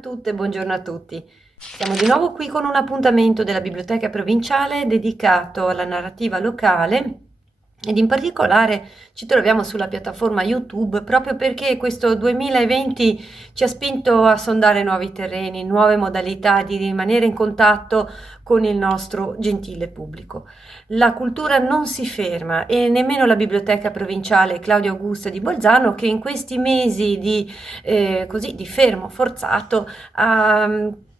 tutte, buongiorno a tutti. Siamo di nuovo qui con un appuntamento della Biblioteca Provinciale dedicato alla narrativa locale ed in particolare ci troviamo sulla piattaforma YouTube proprio perché questo 2020 ci ha spinto a sondare nuovi terreni, nuove modalità di rimanere in contatto con il nostro gentile pubblico. La cultura non si ferma e nemmeno la Biblioteca Provinciale Claudio Augusta di Bolzano, che in questi mesi di fermo forzato ha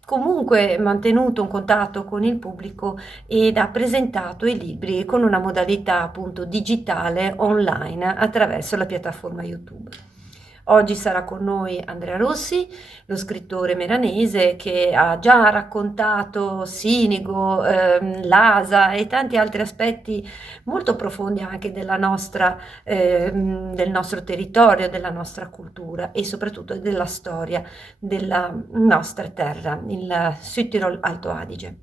comunque mantenuto un contatto con il pubblico ed ha presentato i libri con una modalità appunto digitale online attraverso la piattaforma YouTube. Oggi sarà con noi Andrea Rossi, lo scrittore meranese che ha già raccontato Sinigo, l'Asa e tanti altri aspetti molto profondi anche del nostro territorio, della nostra cultura e soprattutto della storia della nostra terra, il Südtirol Alto Adige.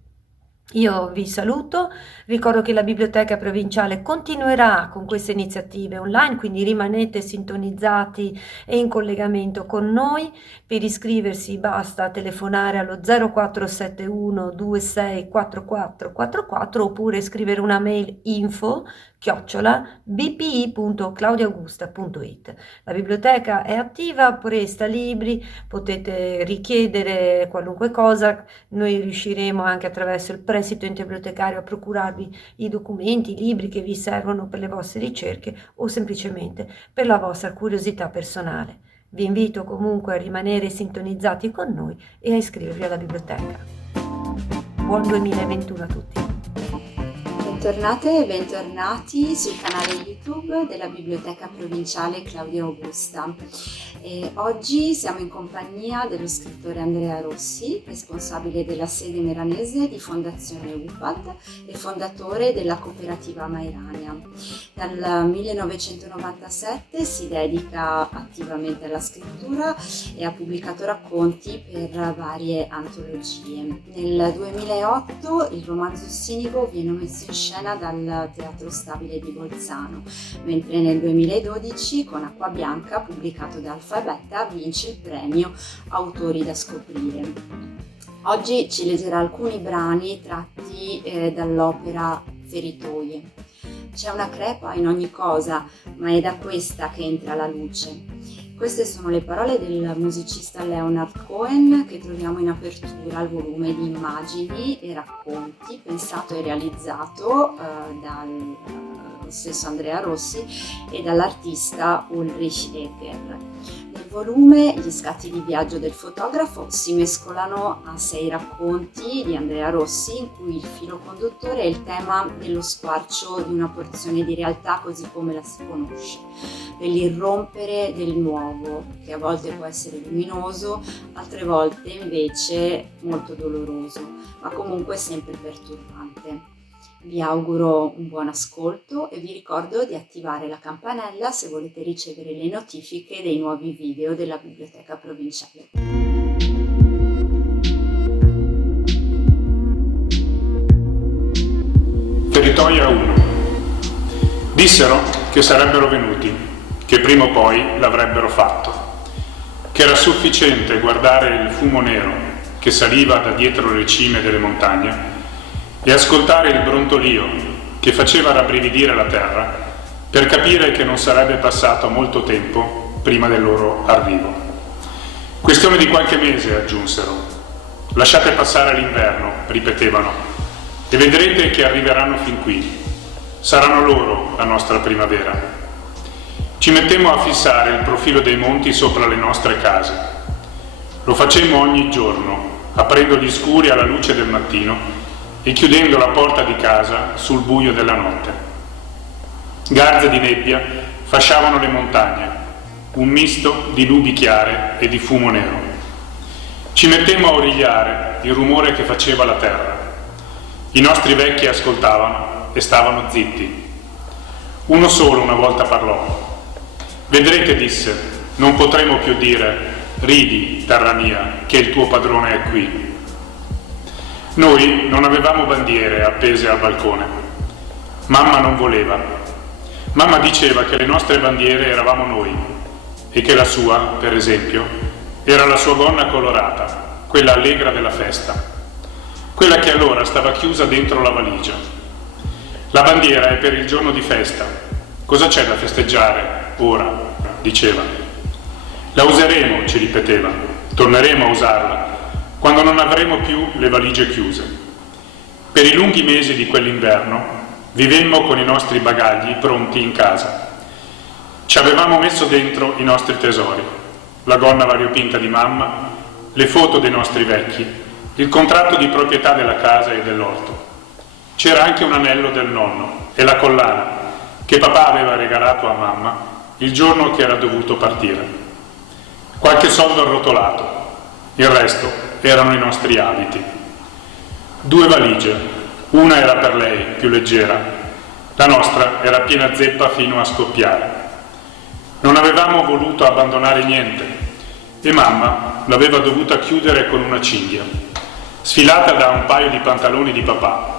Io vi saluto, ricordo che la Biblioteca Provinciale continuerà con queste iniziative online, quindi rimanete sintonizzati e in collegamento con noi. Per iscriversi basta telefonare allo 0471 26 4444 oppure scrivere una mail info@bpi.claudiaugusta.it. La biblioteca è attiva, presta libri, potete richiedere qualunque cosa, noi riusciremo anche attraverso il prestito interbibliotecario a procurarvi i documenti, i libri che vi servono per le vostre ricerche o semplicemente per la vostra curiosità personale. Vi invito comunque a rimanere sintonizzati con noi e a iscrivervi alla biblioteca. Buon 2021 a tutti! Bentornate e bentornati sul canale YouTube della Biblioteca Provinciale Claudio Augusta. Oggi siamo in compagnia dello scrittore Andrea Rossi, responsabile della sede meranese di Fondazione UPAT e fondatore della cooperativa Mairania. Dal 1997 si dedica attivamente alla scrittura e ha pubblicato racconti per varie antologie. Nel 2008 il romanzo Sinigo viene messo in scena dal Teatro Stabile di Bolzano, mentre nel 2012 con Acqua Bianca, pubblicato da Alfabeta, vince il premio Autori da scoprire. Oggi ci leggerà alcuni brani tratti dall'opera Feritoie. C'è una crepa in ogni cosa, ma è da questa che entra la luce. Queste sono le parole del musicista Leonard Cohen che troviamo in apertura al volume di immagini e racconti pensato e realizzato dal stesso Andrea Rossi e dall'artista Ulrich Egger. Nel volume gli scatti di viaggio del fotografo si mescolano a 6 racconti di Andrea Rossi in cui il filo conduttore è il tema dello squarcio di una porzione di realtà così come la si conosce, dell'irrompere del nuovo, che a volte può essere luminoso, altre volte invece molto doloroso, ma comunque sempre perturbante. Vi auguro un buon ascolto e vi ricordo di attivare la campanella se volete ricevere le notifiche dei nuovi video della Biblioteca Provinciale. Feritoia 1. Dissero che sarebbero venuti, che prima o poi l'avrebbero fatto, che era sufficiente guardare il fumo nero che saliva da dietro le cime delle montagne e ascoltare il brontolio che faceva rabbrividire la terra per capire che non sarebbe passato molto tempo prima del loro arrivo. Questione di qualche mese, aggiunsero. Lasciate passare l'inverno, ripetevano, e vedrete che arriveranno fin qui. Saranno loro la nostra primavera. Ci mettemmo a fissare il profilo dei monti sopra le nostre case. Lo facemmo ogni giorno, aprendo gli scuri alla luce del mattino e chiudendo la porta di casa sul buio della notte. Garze di nebbia fasciavano le montagne, un misto di nubi chiare e di fumo nero. Ci mettemmo a origliare il rumore che faceva la terra. I nostri vecchi ascoltavano e stavano zitti. Uno solo una volta parlò. Vedrete, disse, non potremo più dire ridi, terra mia, che il tuo padrone è qui. Noi non avevamo bandiere appese al balcone. Mamma non voleva. Mamma diceva che le nostre bandiere eravamo noi e che la sua, per esempio, era la sua gonna colorata quella allegra della festa, quella che allora stava chiusa dentro la valigia. La bandiera è per il giorno di festa. Cosa c'è da festeggiare ora? Diceva. La useremo, ci ripeteva, torneremo a usarla, quando non avremo più le valigie chiuse. Per i lunghi mesi di quell'inverno vivemmo con i nostri bagagli pronti in casa. Ci avevamo messo dentro i nostri tesori, la gonna variopinta di mamma, le foto dei nostri vecchi, il contratto di proprietà della casa e dell'orto. C'era anche un anello del nonno e la collana che papà aveva regalato a mamma il giorno che era dovuto partire. Qualche soldo arrotolato, il resto erano i nostri abiti. 2 valigie, una era per lei, più leggera, la nostra era piena zeppa fino a scoppiare. Non avevamo voluto abbandonare niente e mamma l'aveva dovuta chiudere con una cinghia, sfilata da un paio di pantaloni di papà.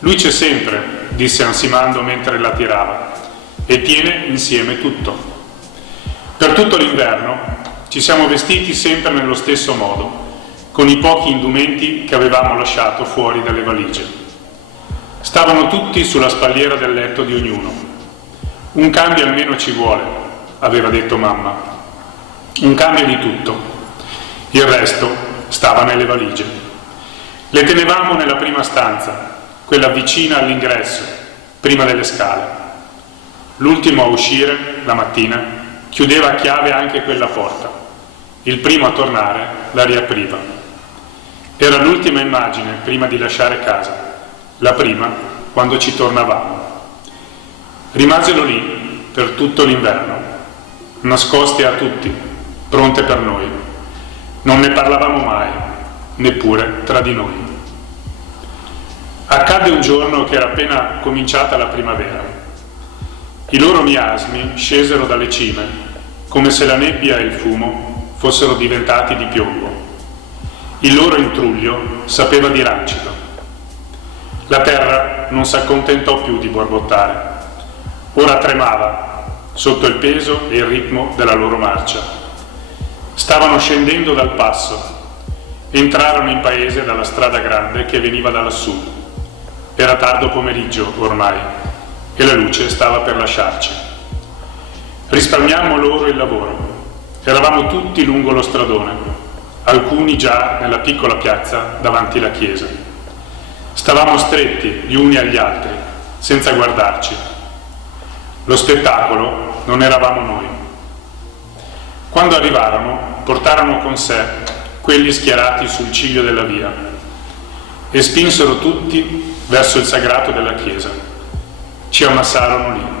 Lui c'è sempre, disse ansimando mentre la tirava, e tiene insieme tutto. Per tutto l'inverno ci siamo vestiti sempre nello stesso modo, con i pochi indumenti che avevamo lasciato fuori dalle valigie. Stavano tutti sulla spalliera del letto di ognuno. Un cambio almeno ci vuole, aveva detto mamma. Un cambio di tutto. Il resto stava nelle valigie. Le tenevamo nella prima stanza, quella vicina all'ingresso, prima delle scale. L'ultimo a uscire, la mattina, chiudeva a chiave anche quella porta. Il primo a tornare la riapriva. Era l'ultima immagine prima di lasciare casa, la prima quando ci tornavamo. Rimasero lì per tutto l'inverno, nascoste a tutti, pronte per noi. Non ne parlavamo mai, neppure tra di noi. Accadde un giorno che era appena cominciata la primavera. I loro miasmi scesero dalle cime, come se la nebbia e il fumo fossero diventati di piombo. Il loro intruglio sapeva di rancido. La terra non si accontentò più di borbottare. Ora tremava sotto il peso e il ritmo della loro marcia. Stavano scendendo dal passo. Entrarono in paese dalla strada grande che veniva da lassù. Era tardo pomeriggio ormai e la luce stava per lasciarci. Risparmiammo loro il lavoro. Eravamo tutti lungo lo stradone, alcuni già nella piccola piazza davanti alla chiesa. Stavamo stretti gli uni agli altri, senza guardarci. Lo spettacolo non eravamo noi. Quando arrivarono, portarono con sé quelli schierati sul ciglio della via e spinsero tutti verso il sagrato della chiesa. Ci ammassarono lì.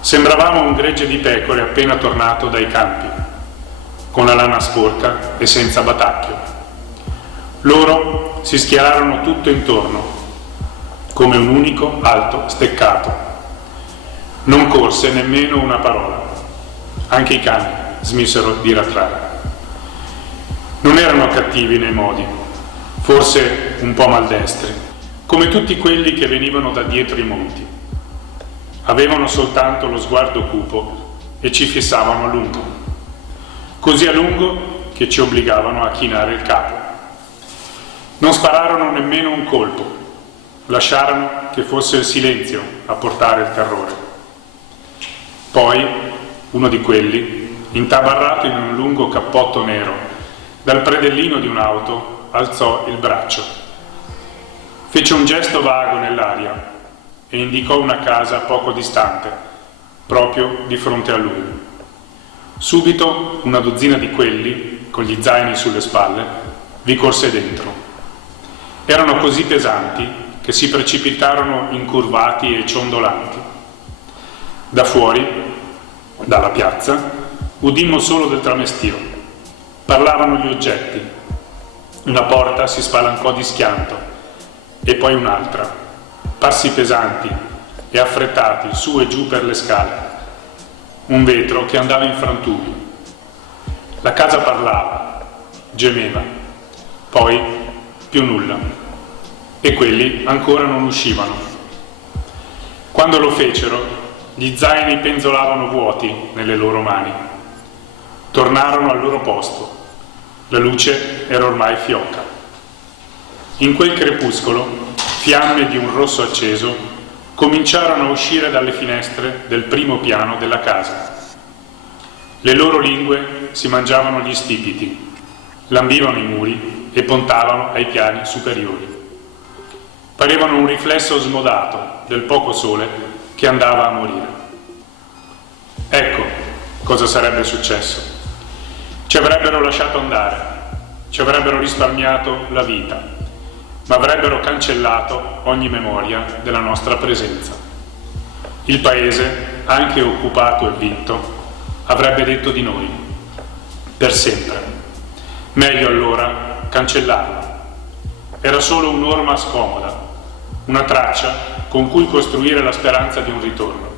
Sembravamo un gregge di pecore appena tornato dai campi, con la lana sporca e senza batacchio. Loro si schierarono tutto intorno, come un unico alto steccato. Non corse nemmeno una parola. Anche i cani smisero di latrare. Non erano cattivi nei modi, forse un po' maldestri, come tutti quelli che venivano da dietro i monti. Avevano soltanto lo sguardo cupo e ci fissavano a lungo, così a lungo che ci obbligavano a chinare il capo. Non spararono nemmeno un colpo, lasciarono che fosse il silenzio a portare il terrore. Poi uno di quelli, intabarrato in un lungo cappotto nero, dal predellino di un'auto alzò il braccio. Fece un gesto vago nell'aria e indicò una casa poco distante, proprio di fronte a lui. Subito una dozzina di quelli, con gli zaini sulle spalle, vi corse dentro. Erano così pesanti che si precipitarono incurvati e ciondolanti. Da fuori, dalla piazza, udimmo solo del tramestio. Parlavano gli oggetti. Una porta si spalancò di schianto e poi un'altra. Passi pesanti e affrettati su e giù per le scale. Un vetro che andava in frantumi. La casa parlava, gemeva, poi più nulla. E quelli ancora non uscivano. Quando lo fecero, gli zaini penzolavano vuoti nelle loro mani. Tornarono al loro posto. La luce era ormai fioca. In quel crepuscolo, fiamme di un rosso acceso cominciarono a uscire dalle finestre del primo piano della casa. Le loro lingue si mangiavano gli stipiti, lambivano i muri e puntavano ai piani superiori. Parevano un riflesso smodato del poco sole che andava a morire. Ecco cosa sarebbe successo. Ci avrebbero lasciato andare, ci avrebbero risparmiato la vita, ma avrebbero cancellato ogni memoria della nostra presenza. Il paese, anche occupato e vinto, avrebbe detto di noi, per sempre. Meglio allora cancellarla. Era solo un'orma scomoda, una traccia con cui costruire la speranza di un ritorno.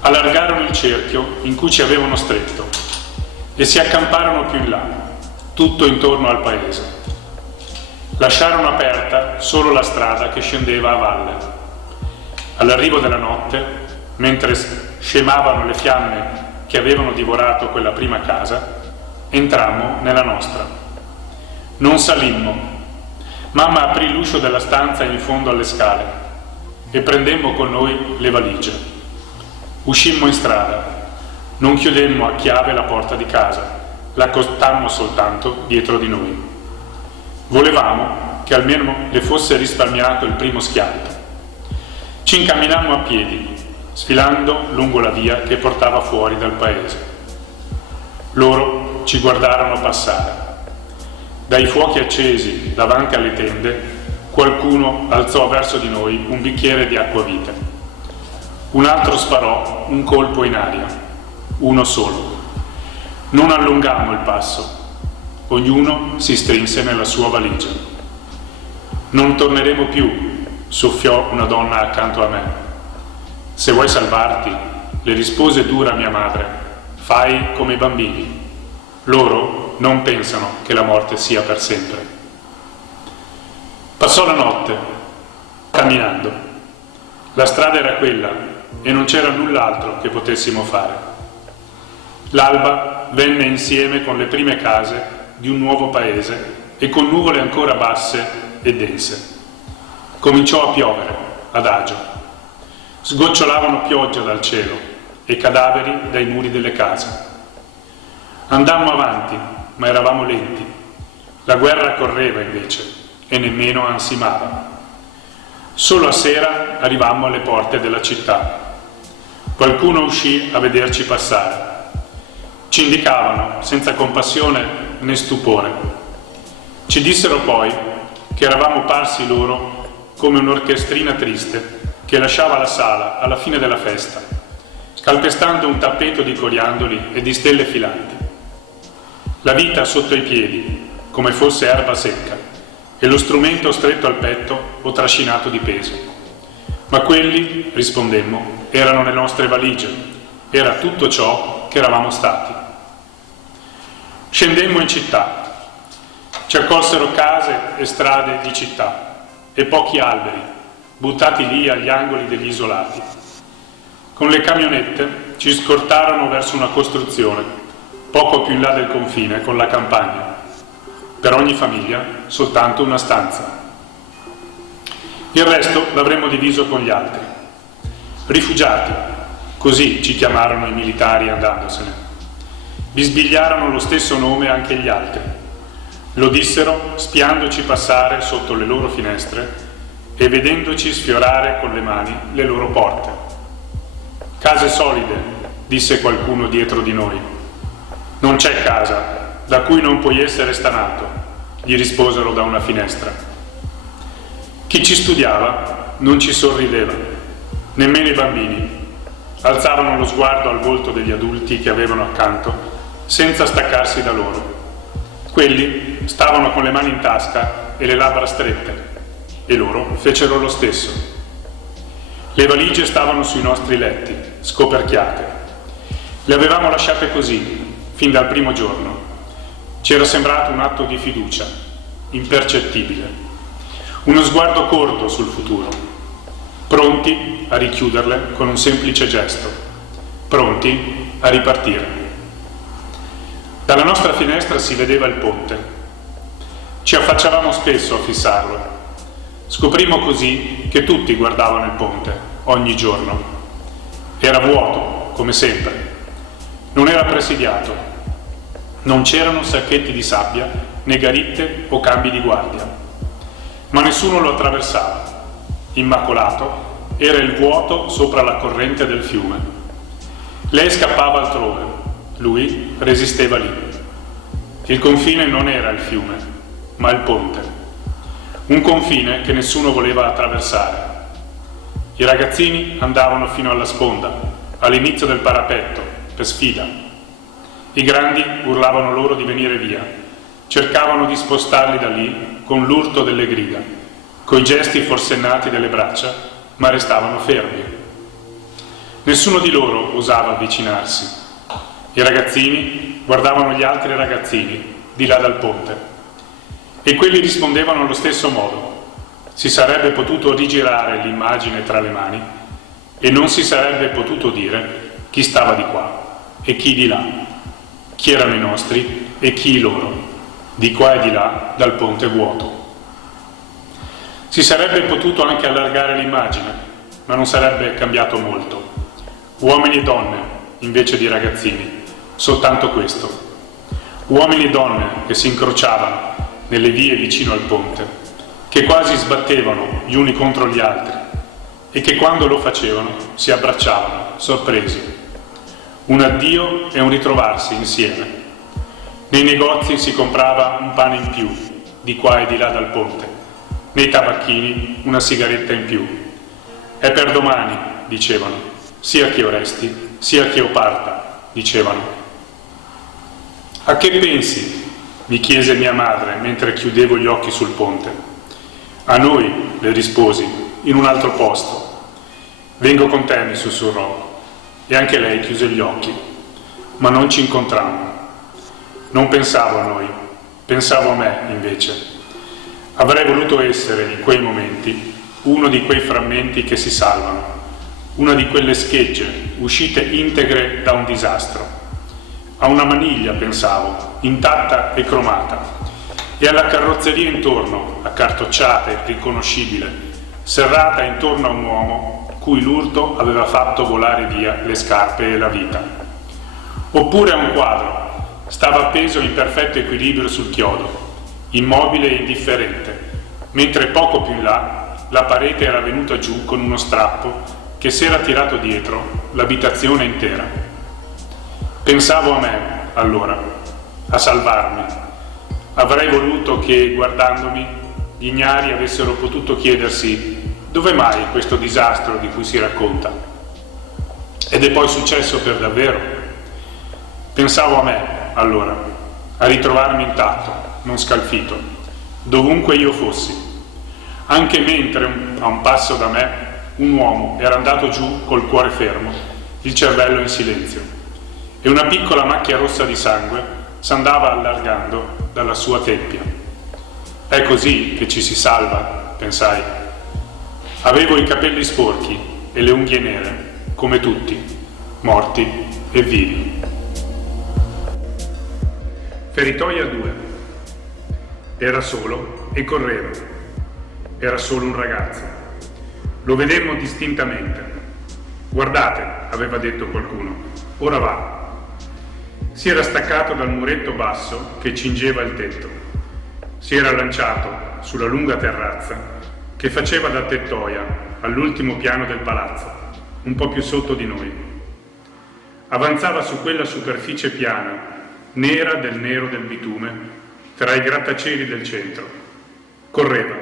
Allargarono il cerchio in cui ci avevano stretto e si accamparono più in là, tutto intorno al paese. Lasciarono aperta solo la strada che scendeva a valle. All'arrivo della notte, mentre scemavano le fiamme che avevano divorato quella prima casa, entrammo nella nostra. Non salimmo. Mamma aprì l'uscio della stanza in fondo alle scale e prendemmo con noi le valigie. Uscimmo in strada. Non chiudemmo a chiave la porta di casa, la accostammo soltanto dietro di noi. Volevamo che almeno le fosse risparmiato il primo schianto. Ci incamminammo a piedi, sfilando lungo la via che portava fuori dal paese. Loro ci guardarono passare. Dai fuochi accesi davanti alle tende, qualcuno alzò verso di noi un bicchiere di acquavite. Un altro sparò un colpo in aria, uno solo. Non allungammo il passo. Ognuno si strinse nella sua valigia. Non torneremo più, soffiò una donna accanto a me. Se vuoi salvarti, le rispose dura mia madre, fai come i bambini. Loro non pensano che la morte sia per sempre. Passò la notte, camminando. La strada era quella e non c'era null'altro che potessimo fare. L'alba venne insieme con le prime case di un nuovo paese e con nuvole ancora basse e dense. Cominciò a piovere, adagio. Sgocciolavano pioggia dal cielo e cadaveri dai muri delle case. Andammo avanti, ma eravamo lenti. La guerra correva invece e nemmeno ansimava. Solo a sera arrivammo alle porte della città. Qualcuno uscì a vederci passare. Ci indicavano, senza compassione né stupore. Ci dissero poi che eravamo parsi loro come un'orchestrina triste che lasciava la sala alla fine della festa, calpestando un tappeto di coriandoli e di stelle filanti. La vita sotto i piedi, come fosse erba secca, e lo strumento stretto al petto o trascinato di peso. Ma quelli, rispondemmo, erano le nostre valigie, era tutto ciò che eravamo stati. Scendemmo in città. Ci accolsero case e strade di città e pochi alberi, buttati lì agli angoli degli isolati. Con le camionette ci scortarono verso una costruzione, poco più in là del confine con la campagna. Per ogni famiglia soltanto una stanza. Il resto l'avremmo diviso con gli altri. Rifugiati, così ci chiamarono i militari andandosene. Bisbigliarono lo stesso nome anche gli altri. Lo dissero spiandoci passare sotto le loro finestre e vedendoci sfiorare con le mani le loro porte. Case solide, disse qualcuno dietro di noi. Non c'è casa da cui non puoi essere stanato, gli risposero da una finestra. Chi ci studiava non ci sorrideva, nemmeno i bambini. Alzavano lo sguardo al volto degli adulti che avevano accanto, senza staccarsi da loro. Quelli stavano con le mani in tasca e le labbra strette, e loro fecero lo stesso. Le valigie stavano sui nostri letti, scoperchiate. Le avevamo lasciate così, fin dal primo giorno. Ci era sembrato un atto di fiducia, impercettibile. Uno sguardo corto sul futuro, pronti a richiuderle con un semplice gesto, pronti a ripartire. Dalla nostra finestra si vedeva il ponte. Ci affacciavamo spesso a fissarlo. Scoprimmo così che tutti guardavano il ponte, ogni giorno. Era vuoto, come sempre. Non era presidiato. Non c'erano sacchetti di sabbia, né garitte o cambi di guardia. Ma nessuno lo attraversava. Immacolato, era il vuoto sopra la corrente del fiume. Lei scappava altrove, lui resisteva lì. Il confine non era il fiume, ma il ponte. Un confine che nessuno voleva attraversare. I ragazzini andavano fino alla sponda, all'inizio del parapetto, per sfida. I grandi urlavano loro di venire via, cercavano di spostarli da lì con l'urto delle grida, coi gesti forsennati delle braccia, ma restavano fermi. Nessuno di loro osava avvicinarsi. I ragazzini guardavano gli altri ragazzini di là dal ponte e quelli rispondevano allo stesso modo. Si sarebbe potuto rigirare l'immagine tra le mani e non si sarebbe potuto dire chi stava di qua e chi di là, chi erano i nostri e chi i loro, di qua e di là dal ponte vuoto. Si sarebbe potuto anche allargare l'immagine, ma non sarebbe cambiato molto. Uomini e donne invece di ragazzini, soltanto questo. Uomini e donne che si incrociavano nelle vie vicino al ponte, che quasi sbattevano gli uni contro gli altri e che quando lo facevano si abbracciavano, sorpresi. Un addio e un ritrovarsi insieme. Nei negozi si comprava un pane in più, di qua e di là dal ponte. Nei tabacchini una sigaretta in più. È per domani, dicevano, sia che io resti, sia che io parta, dicevano. A che pensi? Mi chiese mia madre mentre chiudevo gli occhi sul ponte. A noi, le risposi, in un altro posto. Vengo con te, mi sussurrò, e anche lei chiuse gli occhi, ma non ci incontrammo. Non pensavo a noi, pensavo a me invece. Avrei voluto essere in quei momenti uno di quei frammenti che si salvano, una di quelle schegge uscite integre da un disastro. A una maniglia pensavo, intatta e cromata, e alla carrozzeria intorno, accartocciata e riconoscibile, serrata intorno a un uomo cui l'urto aveva fatto volare via le scarpe e la vita. Oppure a un quadro, stava appeso in perfetto equilibrio sul chiodo, immobile e indifferente, mentre poco più in là la parete era venuta giù con uno strappo che s'era tirato dietro l'abitazione intera. Pensavo a me, allora, a salvarmi. Avrei voluto che, guardandomi, gli ignari avessero potuto chiedersi dove mai questo disastro di cui si racconta. Ed è poi successo per davvero. Pensavo a me, allora, a ritrovarmi intatto, non scalfito, dovunque io fossi, anche mentre a un passo da me un uomo era andato giù col cuore fermo, il cervello in silenzio, e una piccola macchia rossa di sangue s'andava allargando dalla sua tempia. È così che ci si salva, pensai. Avevo i capelli sporchi e le unghie nere, come tutti, morti e vivi. Feritoia 2. Era solo e correva. Era solo un ragazzo. Lo vedemmo distintamente. Guardate, aveva detto qualcuno, ora va. Si era staccato dal muretto basso che cingeva il tetto. Si era lanciato sulla lunga terrazza che faceva da tettoia all'ultimo piano del palazzo, un po' più sotto di noi. Avanzava su quella superficie piana, nera del nero del bitume, tra i grattacieli del centro. Correva.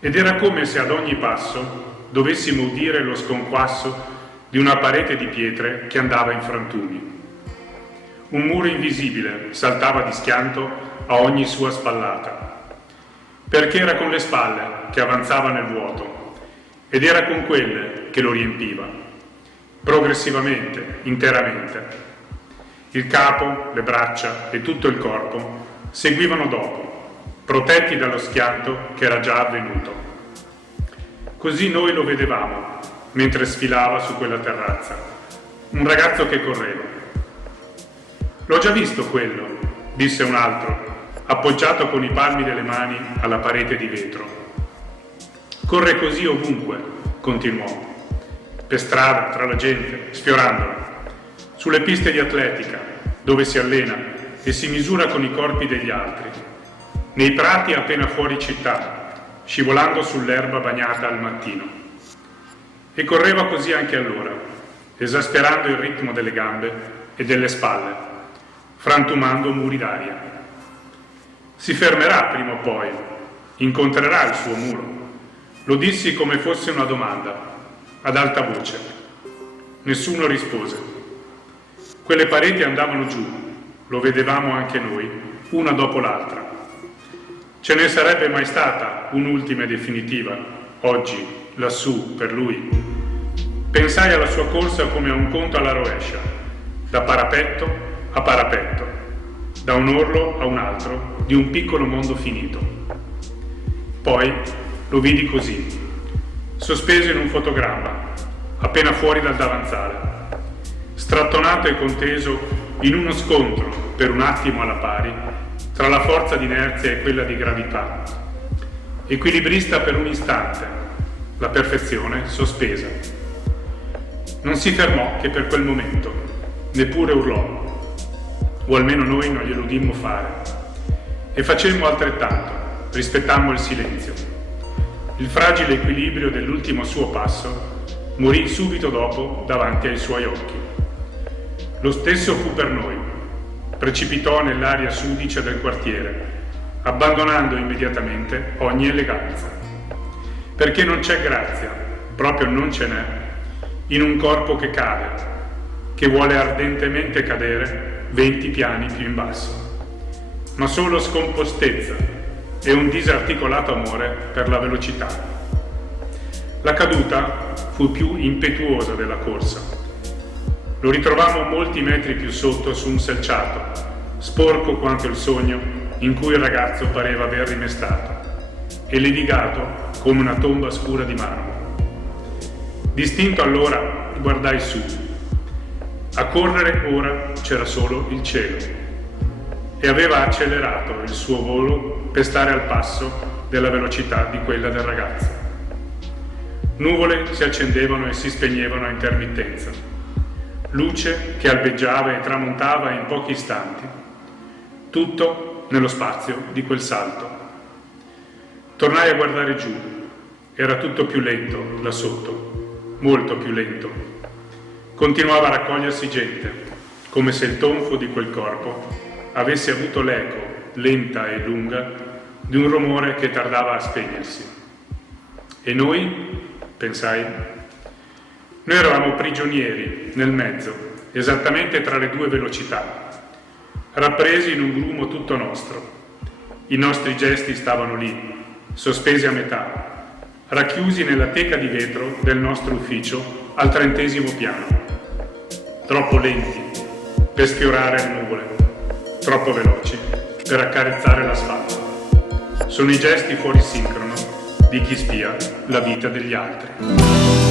Ed era come se ad ogni passo dovessimo udire lo sconquasso di una parete di pietre che andava in frantumi. Un muro invisibile saltava di schianto a ogni sua spallata, perché era con le spalle che avanzava nel vuoto ed era con quelle che lo riempiva, progressivamente, interamente. Il capo, le braccia e tutto il corpo seguivano dopo, protetti dallo schianto che era già avvenuto. Così noi lo vedevamo mentre sfilava su quella terrazza, un ragazzo che correva. L'ho già visto quello, disse un altro, appoggiato con i palmi delle mani alla parete di vetro. Corre così ovunque, continuò, per strada, tra la gente, sfiorandola, sulle piste di atletica, dove si allena e si misura con i corpi degli altri, nei prati appena fuori città, scivolando sull'erba bagnata al mattino. E correva così anche allora, esasperando il ritmo delle gambe e delle spalle, frantumando muri d'aria. Si fermerà prima o poi, incontrerà il suo muro. Lo dissi come fosse una domanda, ad alta voce. Nessuno rispose. Quelle pareti andavano giù, lo vedevamo anche noi, una dopo l'altra. Ce ne sarebbe mai stata un'ultima e definitiva, oggi, lassù, per lui. Pensai alla sua corsa come a un conto alla rovescia, da parapetto a parapetto, da un orlo a un altro, di un piccolo mondo finito. Poi lo vidi così, sospeso in un fotogramma, appena fuori dal davanzale, strattonato e conteso in uno scontro, per un attimo alla pari, tra la forza di inerzia e quella di gravità. Equilibrista per un istante, la perfezione sospesa. Non si fermò che per quel momento, neppure urlò, o almeno noi non glielo udimmo fare. E facemmo altrettanto, rispettammo il silenzio. Il fragile equilibrio dell'ultimo suo passo morì subito dopo davanti ai suoi occhi. Lo stesso fu per noi. Precipitò nell'aria sudicia del quartiere, abbandonando immediatamente ogni eleganza. Perché non c'è grazia, proprio non ce n'è, in un corpo che cade, che vuole ardentemente cadere 20 piani più in basso, ma solo scompostezza e un disarticolato amore per la velocità. La caduta fu più impetuosa della corsa. Lo ritrovammo molti metri più sotto su un selciato, sporco quanto il sogno in cui il ragazzo pareva aver rimestato, e levigato come una tomba scura di marmo. Distinto allora guardai su. A correre ora c'era solo il cielo, e aveva accelerato il suo volo per stare al passo della velocità di quella del ragazzo. Nuvole si accendevano e si spegnevano a intermittenza, luce che albeggiava e tramontava in pochi istanti, tutto nello spazio di quel salto. Tornai a guardare giù, era tutto più lento là sotto, molto più lento. Continuava a raccogliersi gente, come se il tonfo di quel corpo avesse avuto l'eco, lenta e lunga, di un rumore che tardava a spegnersi. E noi, pensai, noi eravamo prigionieri nel mezzo, esattamente tra le due velocità, rappresi in un grumo tutto nostro. I nostri gesti stavano lì, sospesi a metà, racchiusi nella teca di vetro del nostro ufficio al 30° piano. Troppo lenti per sfiorare le nuvole, troppo veloci per accarezzare l'asfalto. Sono i gesti fuori sincrono di chi spia la vita degli altri.